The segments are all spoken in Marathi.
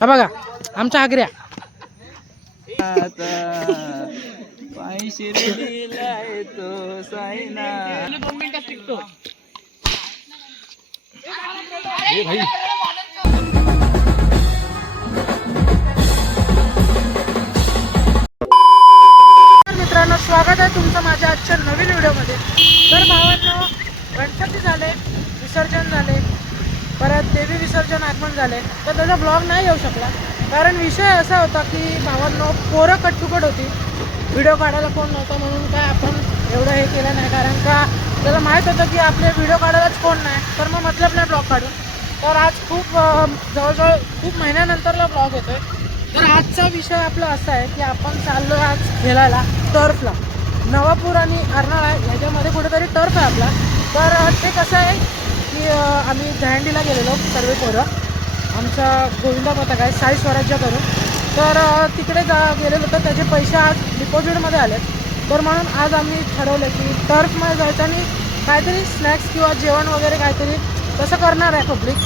हा बघा आमच्या आग्र्या मित्रांनो, स्वागत आहे तुमचं माझ्या आजच्या नवीन व्हिडिओमध्ये. तर भावांनो, गणपती झाले, विसर्जन झाले, परत देवी विसर्जन आगमन झाले, तर त्याचा ब्लॉग नाही येऊ शकला. कारण विषय असा होता की भावांनो, पोरं कटुकट होती, व्हिडिओ काढायला कोण नव्हतं, म्हणून काय आपण एवढं हे केलं नाही. कारण का त्याला माहीत होतं की आपले व्हिडिओ काढायलाच कोण नाही, तर मग मतलब नाही ब्लॉग काढून. तर आज खूप जवळजवळ खूप महिन्यानंतरला ब्लॉग येतोय. तर आजचा विषय आपला असा आहे की आपण चाललो आज खेळायला टर्फला. नवापूर आणि अर्नाळा ह्याच्यामध्ये कुठेतरी टर्फ आहे आपला. तर ते कसं आहे की आम्ही दहंडीला गेलेलो सर्व पोरं, आमचा गोविंदा पथक आहे साई स्वराज्य करून. तर तिकडे गेलेलो, तर त्याचे पैसे आज डिपॉझिटमध्ये आले. तर म्हणून आज आम्ही ठरवलं की टर्फमध्ये जायचं आणि काहीतरी स्नॅक्स किंवा जेवण वगैरे काहीतरी तसं करणार आहे पब्लिक.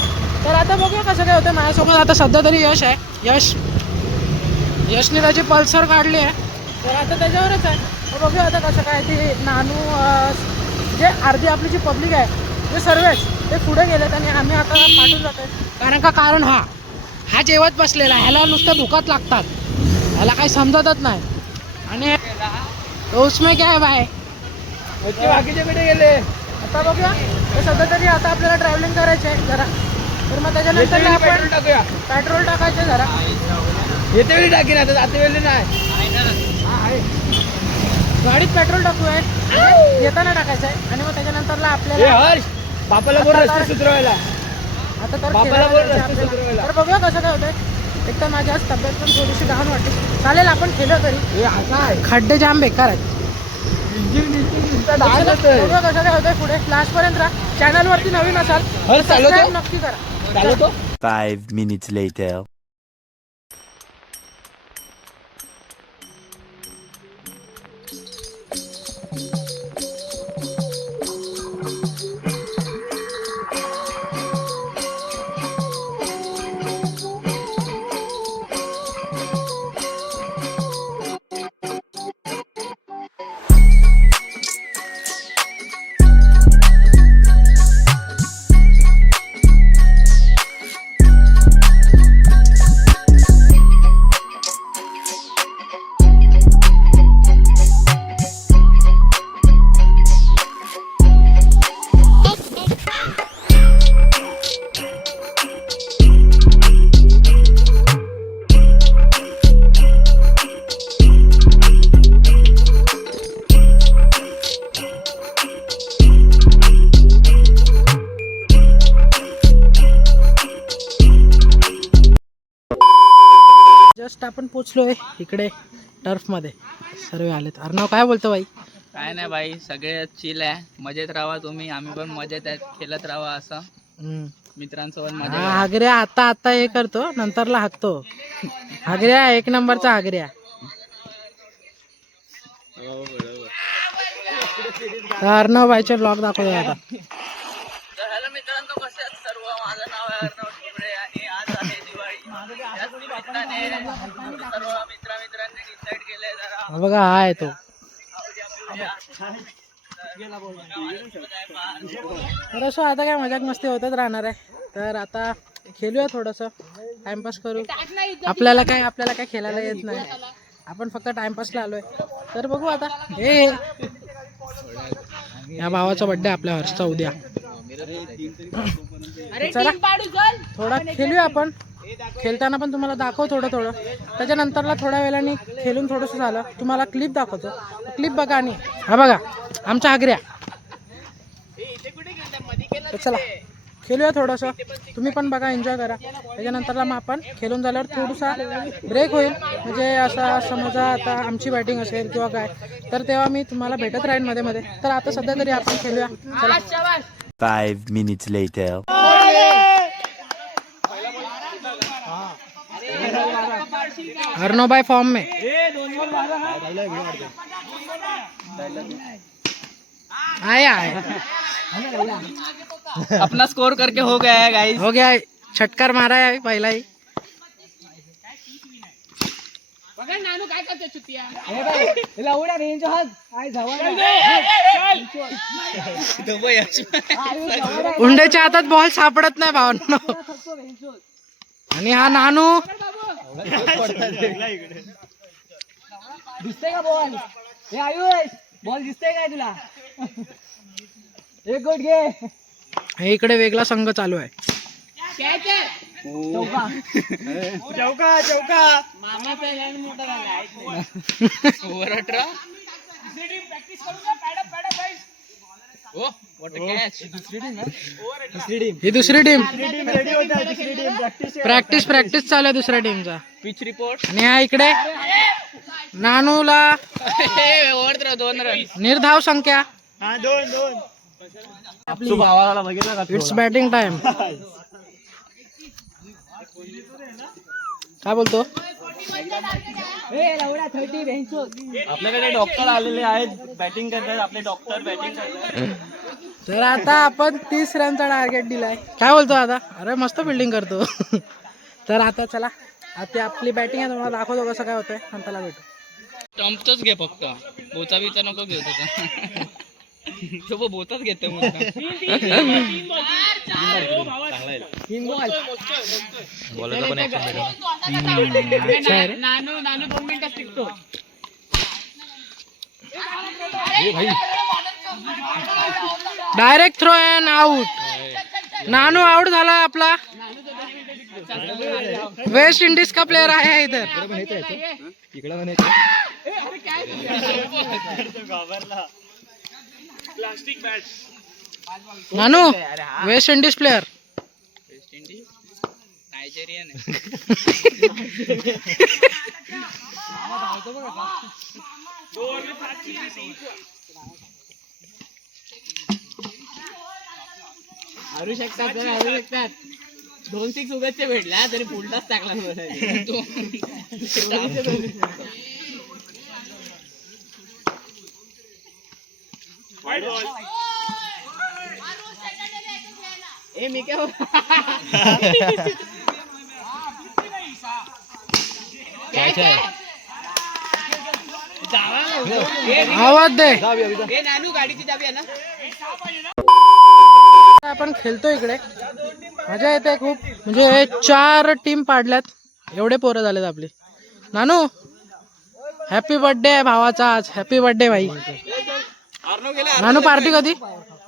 तर आता बघूया कसं काय होतं माझ्यासोबत. आता सध्या तरी यश आहे, यशने त्याची पल्सर काढली आहे, तर आता त्याच्यावरच आहे. तर बघूया आता कसं काय. ती नानू जे अर्धी आपली जी पब्लिक आहे ते सर्वच ते पुढे गेलेत आणि आम्ही आता पाठवून जातो आहे. कारण हा जेवत बसलेला, ह्याला नुसतं भुकात लागतात, ह्याला काही समजतच नाही. आणि उसमे काय बाय बाकीच्याकडे गेले. आता बघूया, तर सध्या तरी आता आपल्याला ट्रॅव्हलिंग करायचं आहे जरा. तर मग त्याच्यानंतर आपण पेट्रोल टाकायचे जरा. येते वेळी टाकीन, आता जाते वेळी नाही. गाडीत पेट्रोल टाकू आहे, येताना टाकायचं आहे. आणि मग त्याच्यानंतरला आपल्याला बापाला बोल रस्ते सुधरवायला. आता तर तर बघूया कसं काय होतंय. एक तर माझी आज तब्येत पण थोडीशी डाऊन वाटते. चालेल आपण केलं तरी. खड्डे जाम बेकार आहेत. बघूया कसं काय होतंय पुढे. लास्टपर्यंत राहा. चॅनलवरती नवीन असाल तर सबस्क्राईब नक्की करा. 5 minutes later. जस्ट आपण पोचलोय इकडे टर्फमध्ये, सर्व आलेत. अर्णव काय बोलतो बाई? काय नाही बाई, सगळे चिल आहे, मजेत राहा तुम्ही, आम्ही पण मजेत आहेत, खेळत राहा असं मित्रांसोबत मजा करा. हागऱ्या आता हे करतो, नंतरला हाकतो. हागऱ्या एक नंबरचा हागऱ्या. अर्णव बाईचे ब्लॉग दाखवतो आता. तर हॅलो मित्रांनो, कसे आहेत सर्व? माझं नाव आहे अर्णव ठिबळे आणि आज आहे दिवाळी. सर्व मित्रांनी डिसाईड केलंय जरा बघा हा आहे तो. तर असं आता काय मजाक मस्ती होतच राहणार आहे. तर आता खेळूया, थोडंसं टाइमपास करू. आपल्याला काय खेळायला येत नाही, आपण फक्त टाइमपासला आलोय. तर बघू आता. हे या भावाचा बर्थडे आपल्या हर्षचा उद्या. चला थोडा खेळूया आपण. खेळताना पण तुम्हाला दाखव थोडं. त्याच्यानंतरला थोड्या वेळाने खेळून थोडंसं झालं तुम्हाला क्लिप दाखवतो. क्लिप बघा. आणि हा बघा आमच्या आग्र्या. चला खेळूया थोडंसं, तुम्ही पण बघा, एन्जॉय करा. त्याच्यानंतरला मग आपण खेळून झाल्यावर थोडासा ब्रेक होईल. म्हणजे असा समजा आता आमची बॅटिंग असेल किंवा काय, तर तेव्हा मी तुम्हाला भेटत राहीन मध्ये. तर आता सध्या तरी आपण खेळूया. चला. 5 minutes later. अर्णव बाय फॉर्म में. आया अपना स्कोर करके हो गया है गाइस. हो गया, छटकार मारा है पहला ही. बघा नानू काय करते चुतिया. उंडेच्या हातात बॉल सापडत नाही भावांनो. आणि हा नानू दिसतंय का बॉल? हे आयुष बॉल दिसतंय काय तुला? एक गोट घे. हे इकडे वेगळा संघ चालू आहे. चौका मामाचा लहान मोठा झाला ओव्हरट्रा. ओ व्हॉट अ कॅच. ही दुसरी टीम प्रॅक्टिस चालू आहे दुसऱ्या टीमचा. Pitch report. आणि हा इकडे नानूला ओव्हरथ्रो 2 रन. निर्धाव संख्या. बघितलं का? It's batting time. काय बोलतो? आपल्याकडे डॉक्टर आलेले आहेत, बॅटिंग करतात. आपले डॉक्टर बॅटिंग करतात. तर आता आपण 30 रनचा टार्गेट दिलाय. काय बोलतो आता? अरे मस्त फिल्डिंग करतो. तर आता चला, आता आपली बॅटिंग आहे, तुम्हाला दाखवतो कसं काय होतंय, नंतरला भेटू. स्टंपच घे फक्त. बोचा बिचा नको घेऊ तुझा. तो बोचाच घेतो. नानू 2 मिनिटात टिकतो. Direct throw and out. नानू आउट झाला आपला. वेस्ट इंडिज का प्लेयर आहे इधर. नानू West Indies player. West Indies Nigerian आहे. हरू शकतात 2 6 उगाचचे भेटला तरी फुलटाच टाकला. ए मी काय आवाज दे. ए नानू गाडीची चाबी आहे ना. आपण खेळतो इकडे, मजा येते खूप. म्हणजे 4 टीम पाडल्यात, एवढे पोरं झालेत आपली. नानू हॅपी बर्थडे आहे भावाचा आज. हॅपी बर्थडे भाई. नानू पार्टी कधी?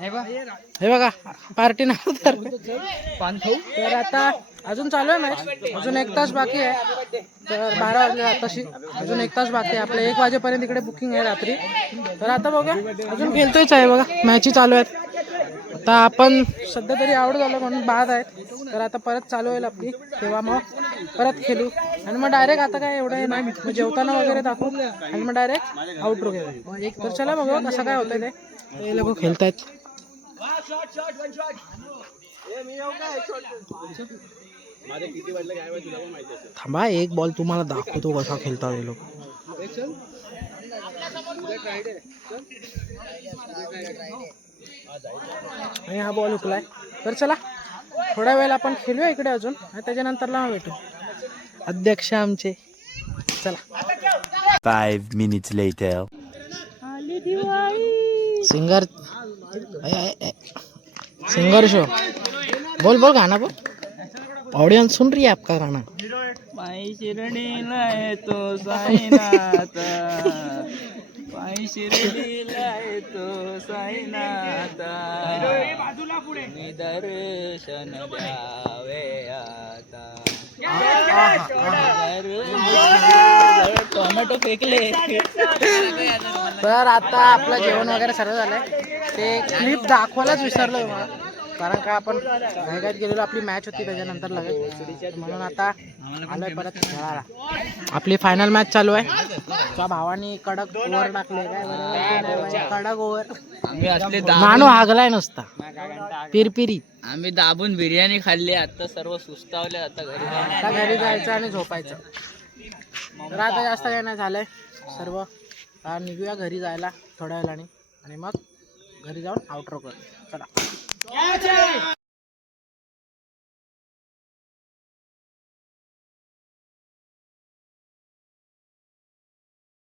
हे बघा पार्टी नाही तर आता अजून चालू आहे मॅच. अजून 1 तास बाकी आहे. तर 12 वाजले आताशी. अजून 1 तास बाकी आहे. आपलं 1 वाजेपर्यंत इकडे बुकिंग आहे रात्री. तर आता बघा अजून खेळतोयच आहे. बघा मॅची चालू आहेत. आता आपण सध्या तरी आउट झालो म्हणून बाद आहेत. तर आता परत चालू होईल आपली, तेव्हा मग परत खेळू. आणि मग डायरेक्ट आता काय एवढं नाही, मग जेवताना वगैरे दाखवू आणि मग डायरेक्ट आउटरो घेऊ. तर चला बघू कसं काय होतंय ते लोक खेळतायत. थांबा एक बॉल तुम्हाला दाखवतो कसा खेळतात हे लोक. आणि हा बॉल हुकलाय. तर चला थोड्या वेळ आपण खेळूया इकडे अजून आणि त्याच्यानंतरला भेटू. अध्यक्ष आमचे. चला 5 minutes later. Singer show. बोल गाना बोल. ऑडियंस सुन रही है आपका गाना. पायी शिर्डीला येतो साईनाथ. पायी शिर्डीला येतो साईनाथ. मी दर्शन द्यावे आता. टोमॅटो फेकले. तर आता आपलं जेवण वगैरे सर्व झालंय. ते क्लिप दाखवायलाच विसरलो तुम्हाला, कारण का आपण घाईघाईत गेलेलो. आपली मॅच होती त्याच्यानंतर लगेच, म्हणून आता आलोय परत खेळायला. आपली फायनल मॅच चालू आहे. त्या भावानी कडक ओव्हर टाकले. काय कडक ओव्हर. नानू हागलाय नुसता पिरपिरी. आम्ही दाबून बिर्याणी खाल्ली. आता सर्व सुस्तावले. आता घरी जायचं आणि झोपायचं. तर आता जास्त काही नाही झालंय सर्व. निघूया घरी जायला थोड्या वेळाने आणि मग घरी जाऊन आउटरो करू. चला.